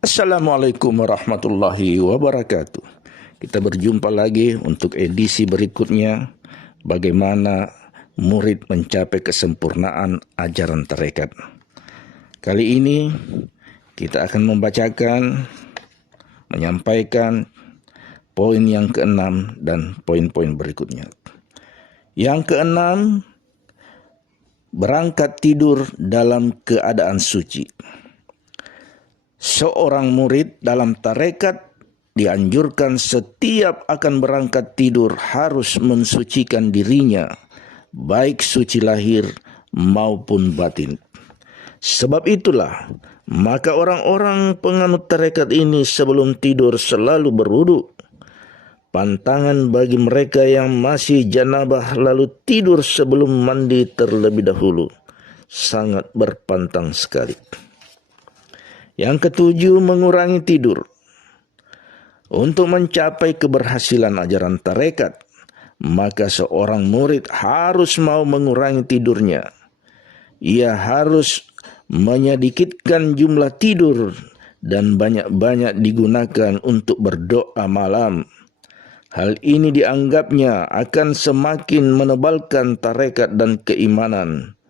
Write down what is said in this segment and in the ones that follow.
Assalamualaikum warahmatullahi wabarakatuh. Kita berjumpa lagi untuk edisi berikutnya, bagaimana murid mencapai kesempurnaan ajaran tarekat. Kali ini kita akan membacakan, menyampaikan poin yang keenam dan poin-poin berikutnya. Yang keenam, berangkat tidur dalam keadaan suci. Seorang murid dalam tarekat dianjurkan setiap akan berangkat tidur harus mensucikan dirinya, baik suci lahir maupun batin. Sebab itulah, maka orang-orang penganut tarekat ini sebelum tidur selalu berwudu. Pantangan bagi mereka yang masih janabah lalu tidur sebelum mandi terlebih dahulu sangat berpantang sekali. Yang ketujuh, mengurangi tidur. Untuk mencapai keberhasilan ajaran tarekat, maka seorang murid harus mau mengurangi tidurnya. Ia harus menyedikitkan jumlah tidur dan banyak-banyak digunakan untuk berdoa malam. Hal ini dianggapnya akan semakin menebalkan tarekat dan keimanan.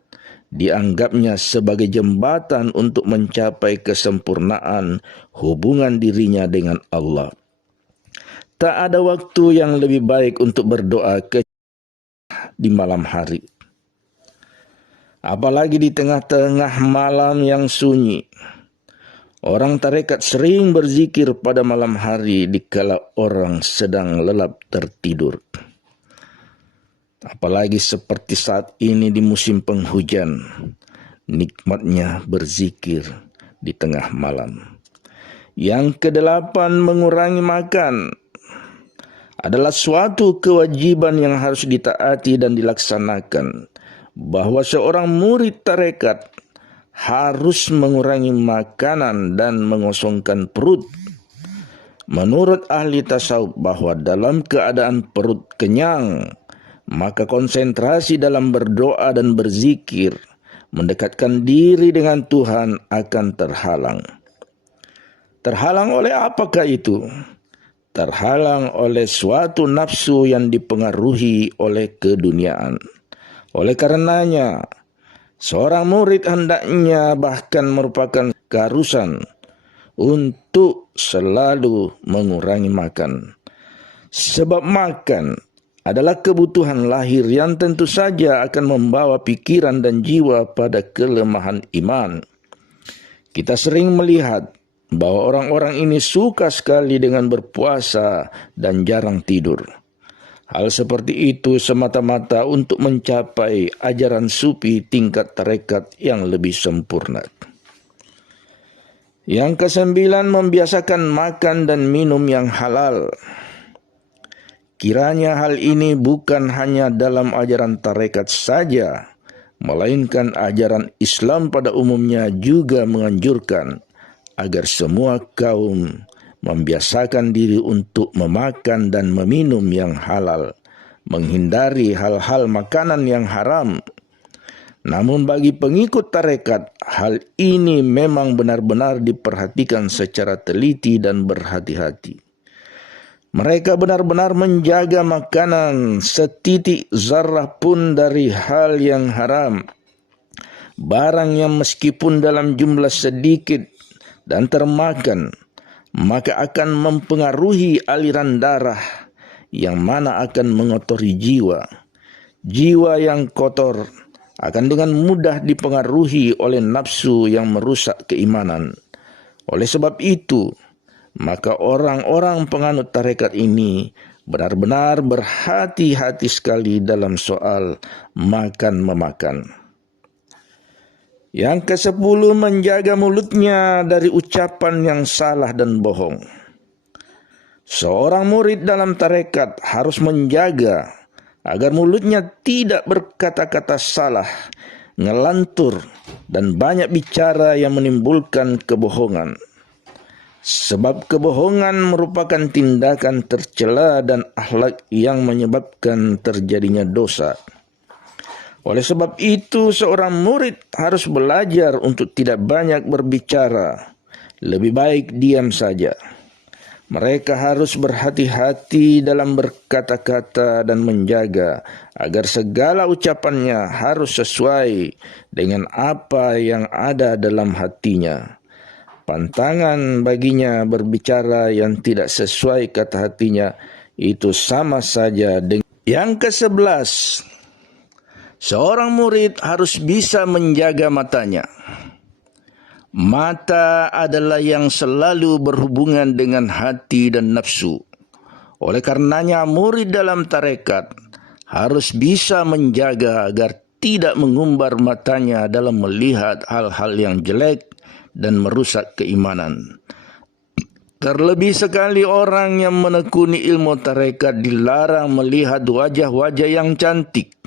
Dianggapnya sebagai jembatan untuk mencapai kesempurnaan hubungan dirinya dengan Allah. Tak ada waktu yang lebih baik untuk berdoa di malam hari, apalagi di tengah-tengah malam yang sunyi. Orang tarekat sering berzikir pada malam hari dikala orang sedang lelap tertidur. Apalagi seperti saat ini di musim penghujan, nikmatnya berzikir di tengah malam. Yang kedelapan, mengurangi makan adalah suatu kewajiban yang harus ditaati dan dilaksanakan. Bahwa seorang murid tarekat harus mengurangi makanan dan mengosongkan perut. Menurut ahli tasawuf bahwa dalam keadaan perut kenyang, maka konsentrasi dalam berdoa dan berzikir, mendekatkan diri dengan Tuhan akan terhalang. Terhalang oleh apakah itu? Terhalang oleh suatu nafsu yang dipengaruhi oleh keduniaan. Oleh karenanya, seorang murid hendaknya bahkan merupakan keharusan untuk selalu mengurangi makan. Sebab makan adalah kebutuhan lahir yang tentu saja akan membawa pikiran dan jiwa pada kelemahan iman. Kita sering melihat bahwa orang-orang ini suka sekali dengan berpuasa dan jarang tidur. Hal seperti itu semata-mata untuk mencapai ajaran sufi tingkat tarekat yang lebih sempurna. Yang kesembilan, membiasakan makan dan minum yang halal. Kiranya hal ini bukan hanya dalam ajaran tarekat saja, melainkan ajaran Islam pada umumnya juga menganjurkan agar semua kaum membiasakan diri untuk memakan dan meminum yang halal, menghindari hal-hal makanan yang haram. Namun bagi pengikut tarekat, hal ini memang benar-benar diperhatikan secara teliti dan berhati-hati. Mereka benar-benar menjaga makanan setitik zarah pun dari hal yang haram. Barang yang meskipun dalam jumlah sedikit dan termakan, maka akan mempengaruhi aliran darah yang mana akan mengotori jiwa. Jiwa yang kotor akan dengan mudah dipengaruhi oleh nafsu yang merusak keimanan. Oleh sebab itu, maka orang-orang penganut tarekat ini benar-benar berhati-hati sekali dalam soal makan-memakan. Yang ke-10, menjaga mulutnya dari ucapan yang salah dan bohong. Seorang murid dalam tarekat harus menjaga agar mulutnya tidak berkata-kata salah, ngelantur, dan banyak bicara yang menimbulkan kebohongan. Sebab kebohongan merupakan tindakan tercela dan akhlak yang menyebabkan terjadinya dosa. Oleh sebab itu, seorang murid harus belajar untuk tidak banyak berbicara, lebih baik diam saja. Mereka harus berhati-hati dalam berkata-kata dan menjaga agar segala ucapannya harus sesuai dengan apa yang ada dalam hatinya. Pantangan baginya berbicara yang tidak sesuai kata hatinya itu sama saja dengan. Yang ke-11, seorang murid harus bisa menjaga matanya. Mata adalah yang selalu berhubungan dengan hati dan nafsu. Oleh karenanya murid dalam tarekat harus bisa menjaga agar tidak mengumbar matanya dalam melihat hal-hal yang jelek dan merusak keimanan. Terlebih sekali orang yang menekuni ilmu tarekat dilarang melihat wajah-wajah yang cantik.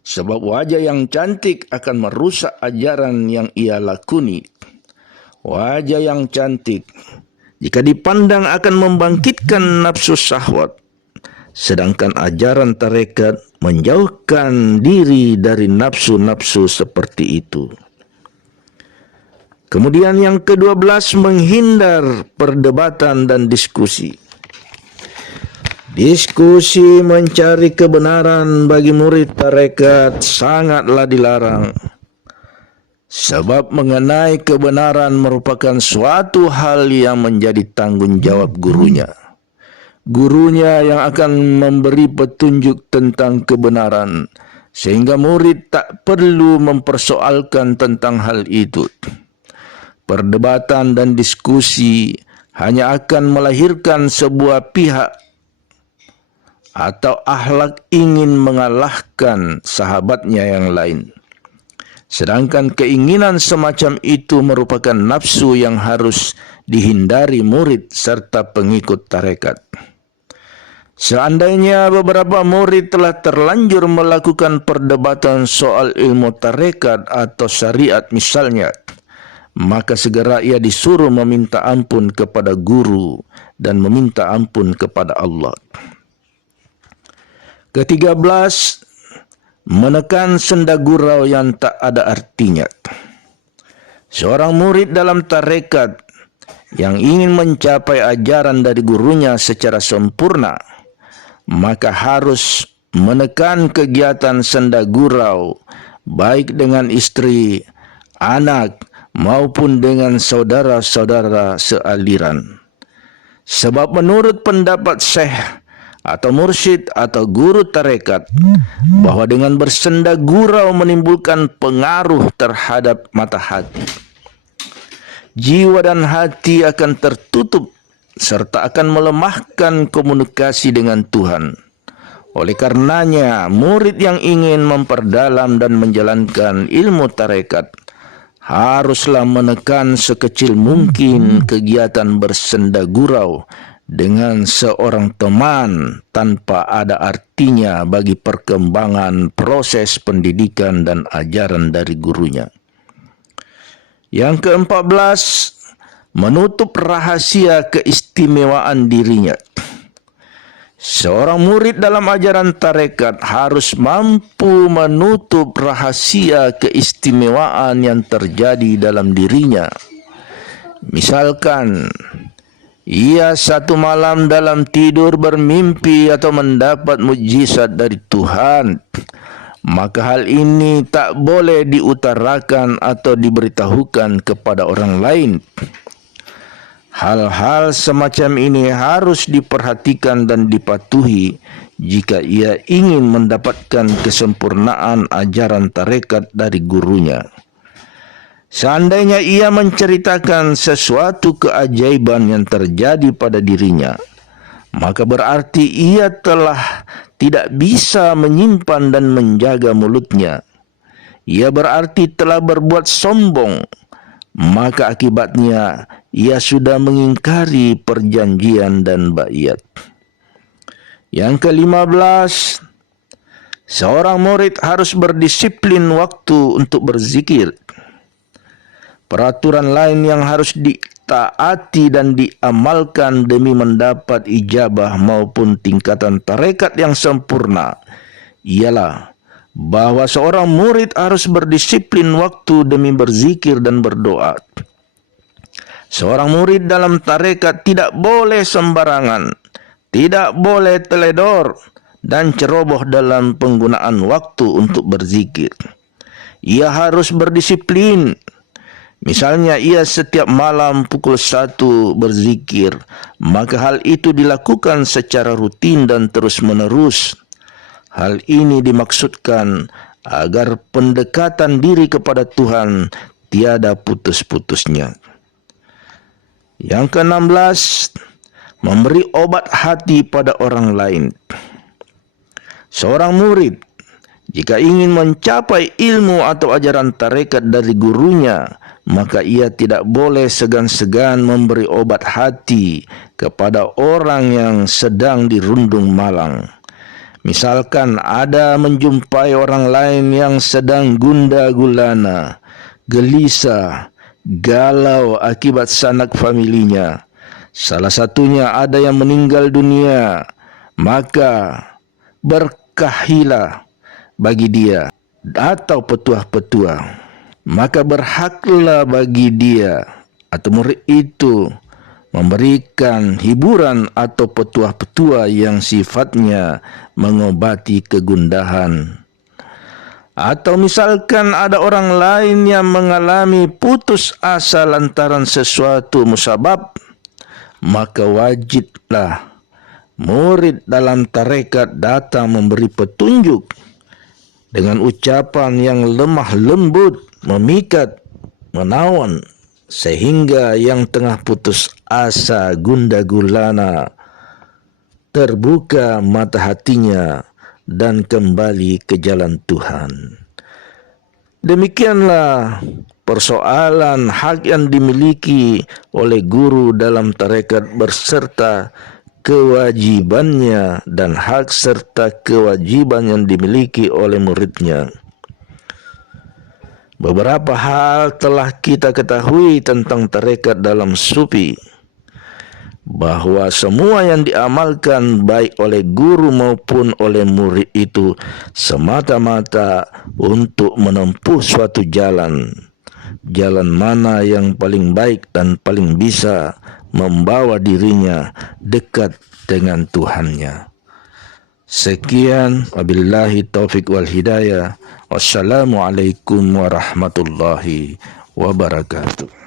Sebab wajah yang cantik akan merusak ajaran yang ia lakuni. Wajah yang cantik, jika dipandang akan membangkitkan nafsu syahwat. Sedangkan ajaran tarekat menjauhkan diri dari nafsu-nafsu seperti itu. Kemudian yang ke-12, menghindar perdebatan dan diskusi. Diskusi mencari kebenaran bagi murid tarekat sangatlah dilarang. Sebab mengenai kebenaran merupakan suatu hal yang menjadi tanggung jawab gurunya. Gurunya yang akan memberi petunjuk tentang kebenaran, sehingga murid tak perlu mempersoalkan tentang hal itu. Perdebatan dan diskusi hanya akan melahirkan sebuah pihak atau akhlak ingin mengalahkan sahabatnya yang lain. Sedangkan keinginan semacam itu merupakan nafsu yang harus dihindari murid serta pengikut tarekat. Seandainya beberapa murid telah terlanjur melakukan perdebatan soal ilmu tarekat atau syariat misalnya, maka segera ia disuruh meminta ampun kepada guru dan meminta ampun kepada Allah. Ke-13, menekan senda gurau yang tak ada artinya. Seorang murid dalam tarekat yang ingin mencapai ajaran dari gurunya secara sempurna, maka harus menekan kegiatan senda gurau, baik dengan istri, anak, maupun dengan saudara-saudara sealiran. Sebab menurut pendapat syekh atau mursyid atau guru tarekat, bahwa dengan bersenda gurau menimbulkan pengaruh terhadap mata hati. Jiwa dan hati akan tertutup serta akan melemahkan komunikasi dengan Tuhan. Oleh karenanya, murid yang ingin memperdalam dan menjalankan ilmu tarekat haruslah menekan sekecil mungkin kegiatan bersenda gurau dengan seorang teman tanpa ada artinya bagi perkembangan proses pendidikan dan ajaran dari gurunya. Yang ke-14, menutup rahasia keistimewaan dirinya. Seorang murid dalam ajaran tarekat harus mampu menutup rahasia keistimewaan yang terjadi dalam dirinya. Misalkan, ia satu malam dalam tidur bermimpi atau mendapat mukjizat dari Tuhan, maka hal ini tak boleh diutarakan atau diberitahukan kepada orang lain. Hal-hal semacam ini harus diperhatikan dan dipatuhi jika ia ingin mendapatkan kesempurnaan ajaran tarekat dari gurunya. Seandainya ia menceritakan sesuatu keajaiban yang terjadi pada dirinya, maka berarti ia telah tidak bisa menyimpan dan menjaga mulutnya. Ia berarti telah berbuat sombong, maka akibatnya ia sudah mengingkari perjanjian dan baiat. Yang ke-15, seorang murid harus berdisiplin waktu untuk berzikir. Peraturan lain yang harus ditaati dan diamalkan demi mendapat ijabah maupun tingkatan tarekat yang sempurna ialah bahwa seorang murid harus berdisiplin waktu demi berzikir dan berdoa. Seorang murid dalam tarekat tidak boleh sembarangan, tidak boleh teledor, dan ceroboh dalam penggunaan waktu untuk berzikir. Ia harus berdisiplin. Misalnya ia setiap malam pukul 1 berzikir, maka hal itu dilakukan secara rutin dan terus-menerus. Hal ini dimaksudkan agar pendekatan diri kepada Tuhan tiada putus-putusnya. Yang ke-16, memberi obat hati pada orang lain. Seorang murid jika ingin mencapai ilmu atau ajaran tarekat dari gurunya, maka ia tidak boleh segan-segan memberi obat hati kepada orang yang sedang dirundung malang. Misalkan ada menjumpai orang lain yang sedang gundah gulana, gelisah, galau akibat sanak familinya. Salah satunya ada yang meninggal dunia, maka berkahilah bagi dia atau petuah-petuah, maka berhaklah bagi dia atau murid itu memberikan hiburan atau petuah-petuah yang sifatnya mengobati kegundahan. Atau misalkan ada orang lain yang mengalami putus asa lantaran sesuatu musabab, maka wajiblah murid dalam tarekat datang memberi petunjuk dengan ucapan yang lemah lembut, memikat, menawan, sehingga yang tengah putus asa gundah gulana terbuka mata hatinya dan kembali ke jalan Tuhan. Demikianlah persoalan hak yang dimiliki oleh guru dalam tarekat berserta kewajibannya dan hak serta kewajiban yang dimiliki oleh muridnya. Beberapa hal telah kita ketahui tentang tarekat dalam sufi, bahwa semua yang diamalkan baik oleh guru maupun oleh murid itu semata-mata untuk menempuh suatu jalan mana yang paling baik dan paling bisa membawa dirinya dekat dengan Tuhannya. Sekian, wabillahi taufik wal hidayah. Wassalamualaikum warahmatullahi wabarakatuh.